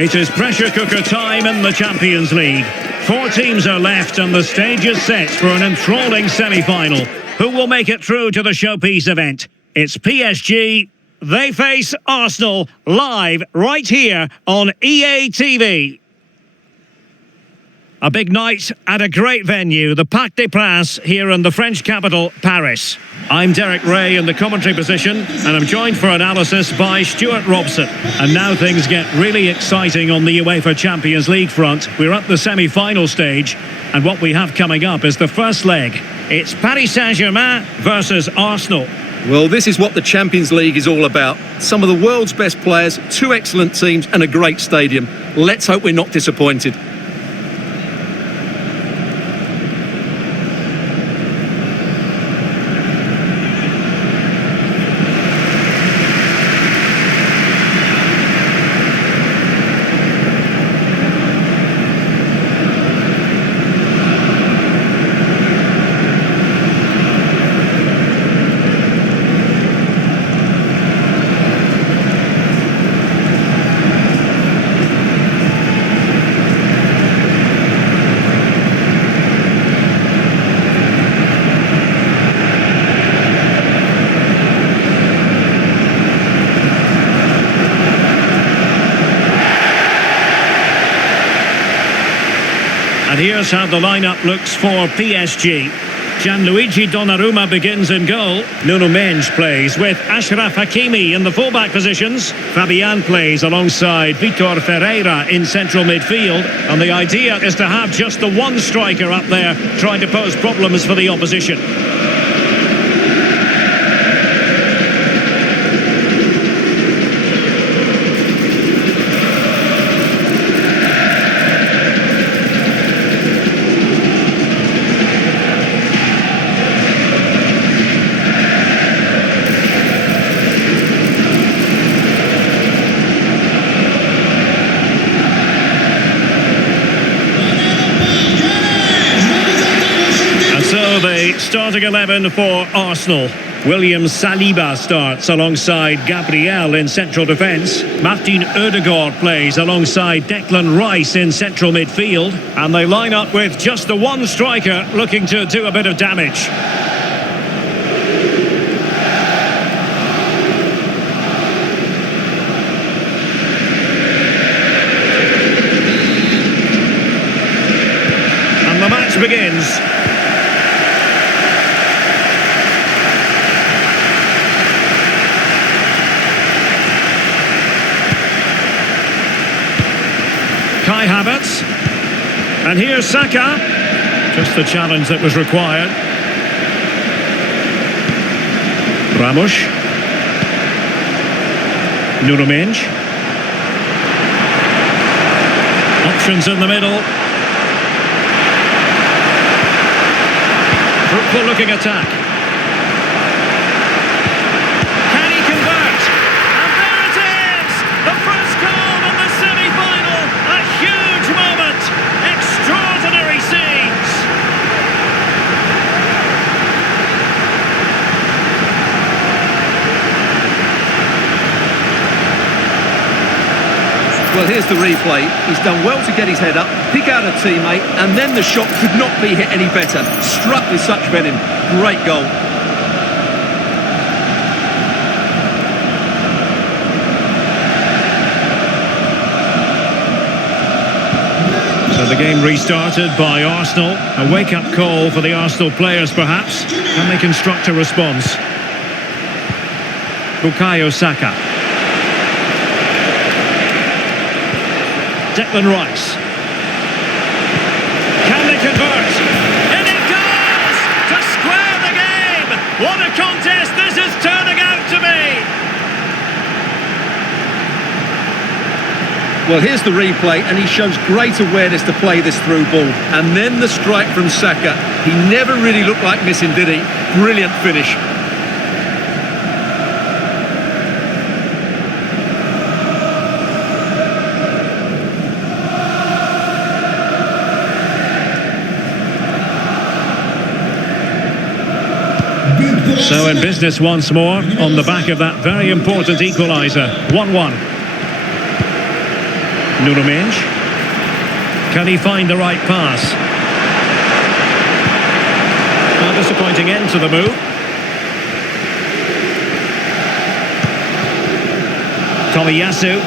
It is pressure cooker time in the Champions League. 4 teams are left and the stage is set for an enthralling semi-final. Who will make it through to the showpiece event? It's PSG. They face Arsenal live right here on EA TV. A big night at a great venue, the Parc des Princes here in the French capital, Paris. I'm Derek Ray in the commentary position, and I'm joined for analysis by Stuart Robson. And now things get really exciting on the UEFA Champions League front. We're at the semi-final stage, and what we have coming up is the first leg. It's Paris Saint-Germain versus Arsenal. Well, this is what the Champions League is all about. Some of the world's best players, 2 excellent teams and a great stadium. Let's hope we're not disappointed. And here's how the lineup looks for PSG. Gianluigi Donnarumma begins in goal. Nuno Mendes plays with Achraf Hakimi in the fullback positions. Fabian plays alongside Vitor Ferreira in central midfield. And the idea is to have just the one striker up there trying to pose problems for the opposition. The starting 11 for Arsenal. William Saliba starts alongside Gabriel in central defence. Martin Odegaard plays alongside Declan Rice in central midfield. And they line up with just the one striker looking to do a bit of damage. And the match begins. Kai Havertz, and here's Saka, just the challenge that was required. Ramos, Nuno Mendes, options in the middle. Fruitful looking attack. Can he convert? And there it is! The first goal in the semi-final! A huge moment! Extraordinary scenes! Well, here's the replay. He's done well to get his head up, pick out a teammate, and then the shot could not be hit any better. Struck with such venom. Great goal. So the game restarted by Arsenal. A wake-up call for the Arsenal players, perhaps. Can they construct a response? Bukayo Saka. Declan Rice. Can they convert? And it goes! To square the game! What a contest this is turning out to be! Well, here's the replay, and he shows great awareness to play this through ball. And then the strike from Saka. He never really looked like missing, did he? Brilliant finish. So in business once more, on the back of that very important equaliser. 1-1. Nuno Mendes. Can he find the right pass? A disappointing end to the move. Tomiyasu.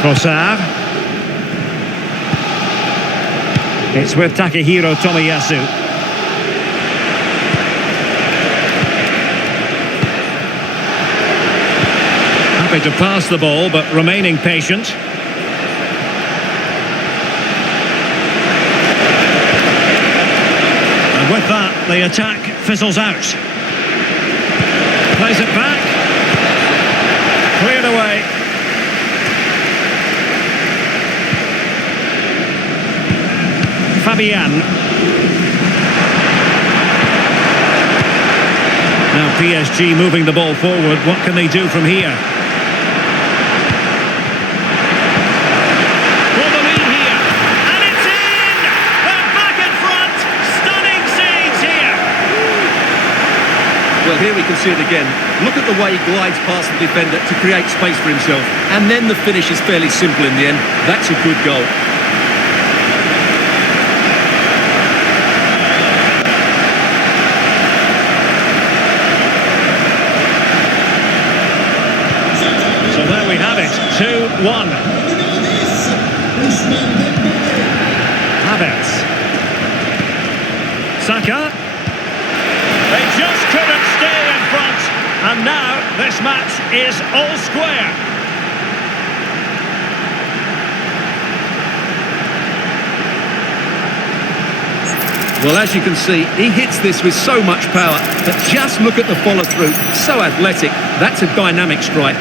Trossard. It's with Takehiro Tomiyasu. Happy to pass the ball, but remaining patient. And with that, the attack fizzles out. Plays it back. Cleared away. Fabian. Now PSG moving the ball forward. What can they do from here? For the lead here. And it's in! They're back in front. Stunning scenes here. Well, here we can see it again. Look at the way he glides past the defender to create space for himself. And then the finish is fairly simple in the end. That's a good goal. So there we have it, 2-1. Havertz. Saka. They just couldn't stay in front. And now this match is all square. Well, as you can see, he hits this with so much power, but just look at the follow-through. So athletic. That's a dynamic strike.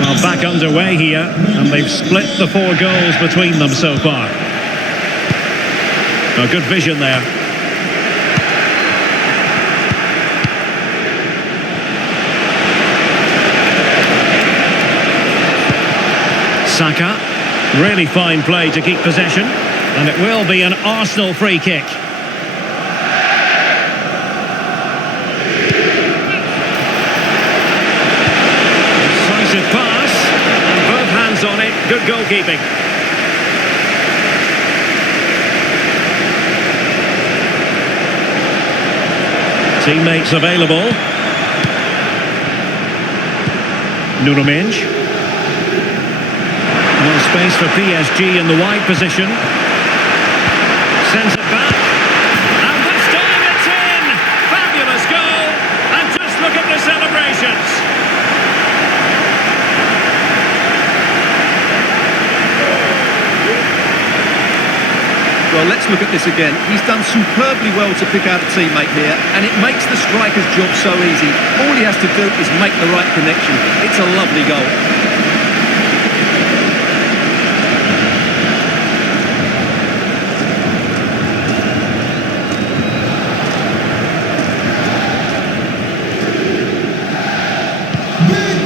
Well, back underway here, and they've split the 4 goals between them so far. A good vision there. Saka, really fine play to keep possession, and it will be an Arsenal free kick. Decisive pass, and both hands on it, good goalkeeping. Teammates available. Nuno Mendes. No space for PSG in the wide position. Sends it back. And this time it's in! Fabulous goal! And just look at the celebrations! Well, let's look at this again. He's done superbly well to pick out a teammate here, and it makes the striker's job so easy. All he has to do is make the right connection. It's a lovely goal.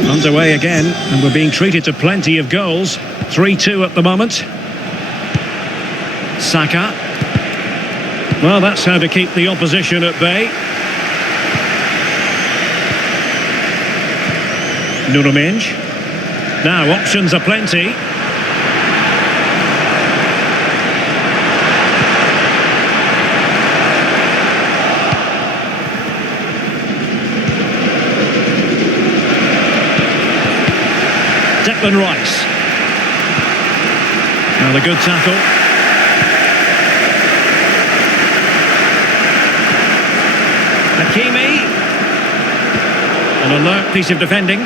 Underway again, and we're being treated to plenty of goals. 3-2 at the moment. Saka. Well, that's how to keep the opposition at bay. Nuno Mendes. Now, options are plenty. Declan Rice. Now the good tackle. Hakimi. An alert piece of defending.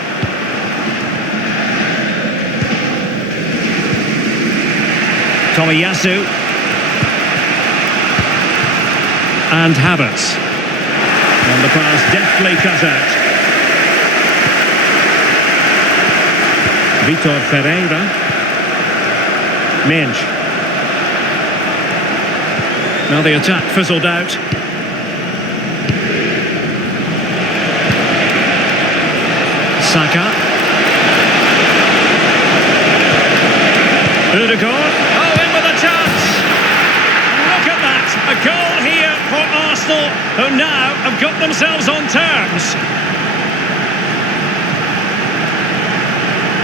Tomiyasu. And Havertz. And the pass deftly cut out. Vitor Ferreira. Mendes. Now the attack fizzled out. Saka. Ødegaard. Oh, in with a chance. Arsenal, who now have got themselves on terms.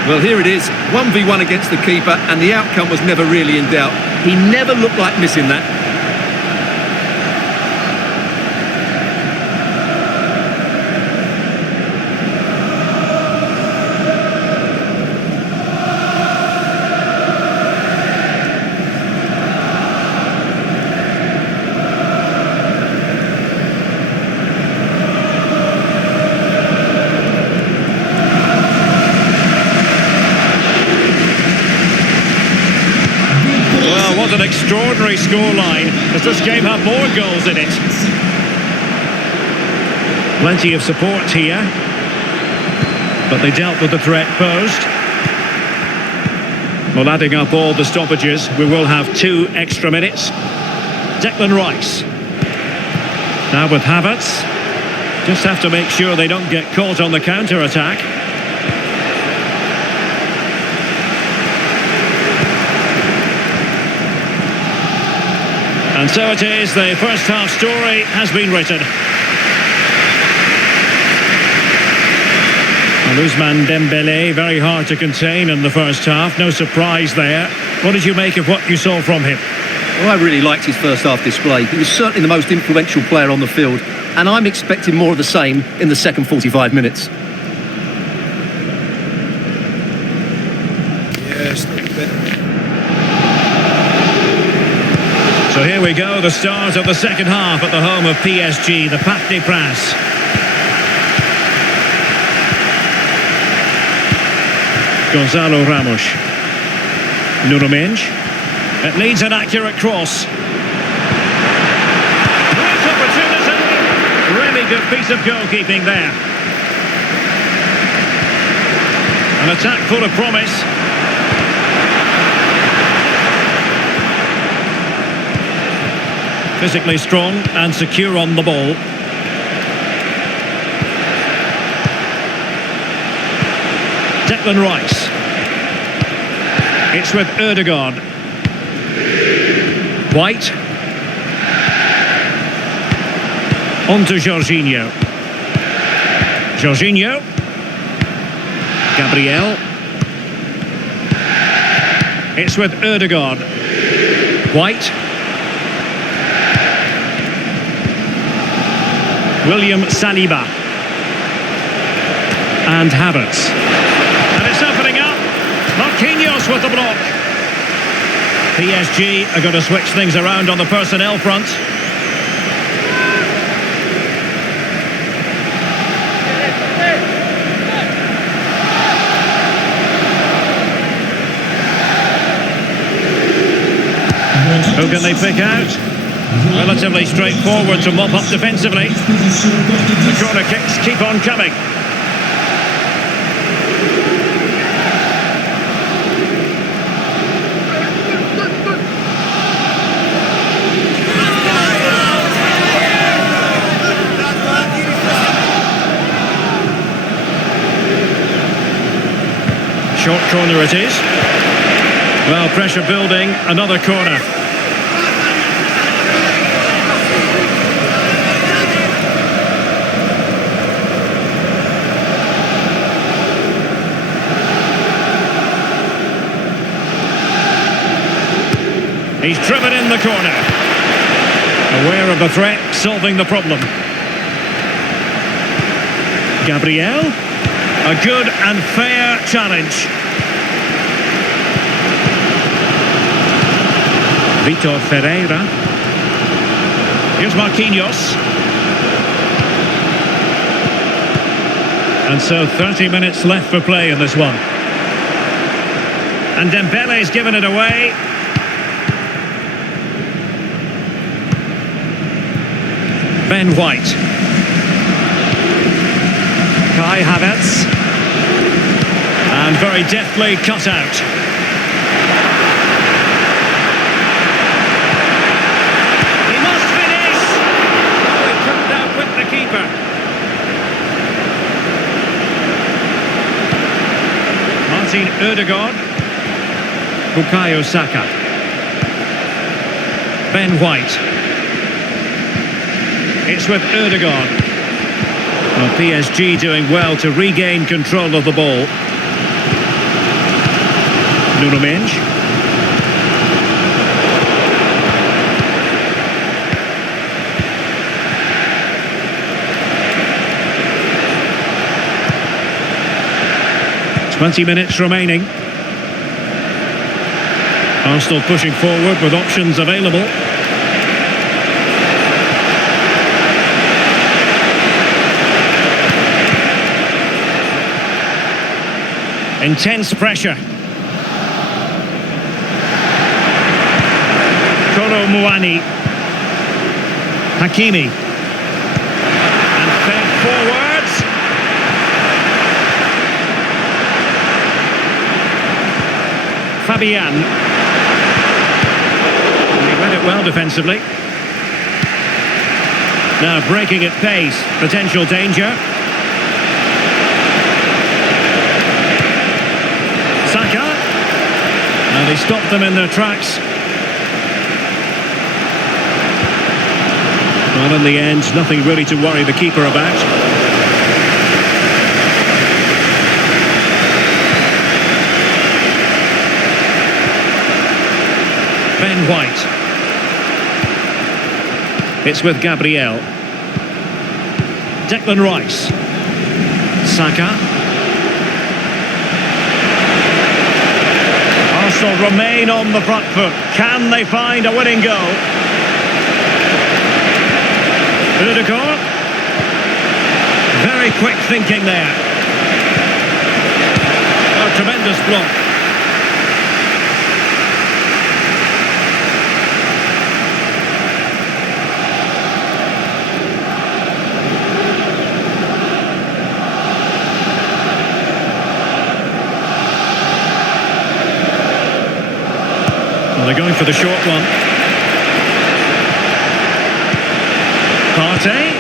Well, here it is, 1v1 against the keeper, and the outcome was never really in doubt. He never looked like missing that. What an extraordinary scoreline. Does this game have more goals in it? Plenty of support here, but they dealt with the threat posed. Well, adding up all the stoppages, we will have 2 extra minutes. Declan Rice. Now with Havertz. Just have to make sure they don't get caught on the counter-attack. And so it is, the first half story has been written. And Ousmane Dembélé, very hard to contain in the first half, no surprise there. What did you make of what you saw from him? Well, I really liked his first half display. He was certainly the most influential player on the field, and I'm expecting more of the same in the second 45 minutes. Yes, So here we go, the start of the second half at the home of PSG, the Parc des Princes. Gonzalo Ramos. Nuno Mendes. It needs an accurate cross. Great opportunity. Really good piece of goalkeeping there. An attack full of promise. Physically strong and secure on the ball. Declan Rice. It's with Ødegaard. White. On to Jorginho. Jorginho. Gabriel. It's with Ødegaard. White. William Saliba. And Havertz. And it's opening up. Marquinhos with the block. PSG are going to switch things around on the personnel front. Who can they pick out? Relatively straightforward to mop up defensively. The corner kicks keep on coming. Short corner it is. Well, pressure building, another corner. He's driven in the corner. Aware of the threat, solving the problem. Gabriel. A good and fair challenge. Vitor Ferreira. Here's Marquinhos. And so 30 minutes left for play in this one. And Dembele's given it away. Ben White. Kai Havertz. And very deftly cut out. He must finish! Oh, he couldn't outwit the keeper. Martin Ødegaard. Bukayo Saka. Ben White. It's with Erdogan. Well, PSG doing well to regain control of the ball. Nuno Mendes. "20 minutes remaining. Arsenal pushing forward with options available. Intense pressure. Kolo Muani. Hakimi. And fed forwards. Fabian. He read it well defensively. Now breaking at pace. Potential danger. Saka. And he stopped them in their tracks. Well, in the end, nothing really to worry the keeper about. Ben White. It's with Gabriel. Declan Rice. Saka. Arsenal remain on the front foot. Can they find a winning goal? Erdogan. Very quick thinking there. A tremendous block. Well, they're going for the short one. Partey.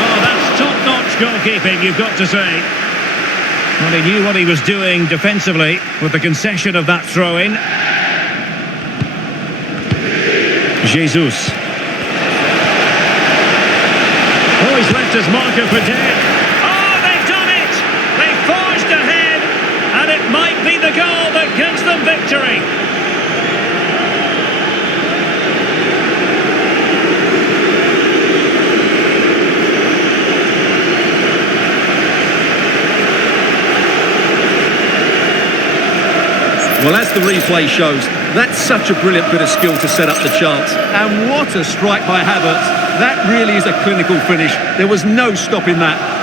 Oh, that's top-notch goalkeeping, you've got to say. Well, he knew what he was doing defensively with the concession of that throw-in. Jesus. Oh, he's left his marker for dead. Oh, they've done it! They forged ahead, and it might be the goal that gives them victory. Well, as the replay shows, that's such a brilliant bit of skill to set up the chance. And what a strike by Havertz. That really is a clinical finish. There was no stopping that.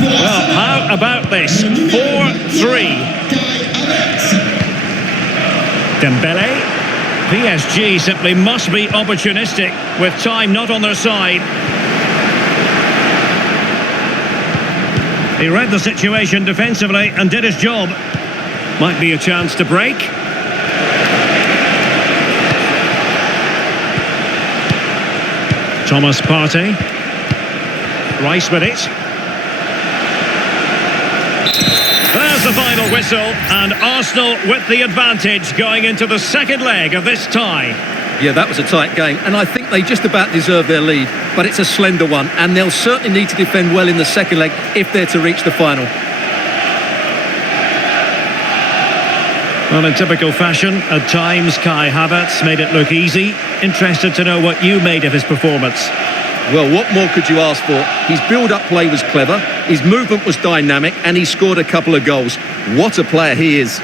Well, how about this? 4-3. Dembele. PSG simply must be opportunistic with time not on their side. He read the situation defensively and did his job. Might be a chance to break. Thomas Partey. Rice with it. There's the final whistle, and Arsenal with the advantage going into the second leg of this tie. Yeah, that was a tight game, and I think they just about deserve their lead, but it's a slender one, and they'll certainly need to defend well in the second leg if they're to reach the final. Well, in typical fashion, at times Kai Havertz made it look easy. Interested to know what you made of his performance. Well, what more could you ask for? His build-up play was clever, his movement was dynamic, and he scored a couple of goals. What a player he is.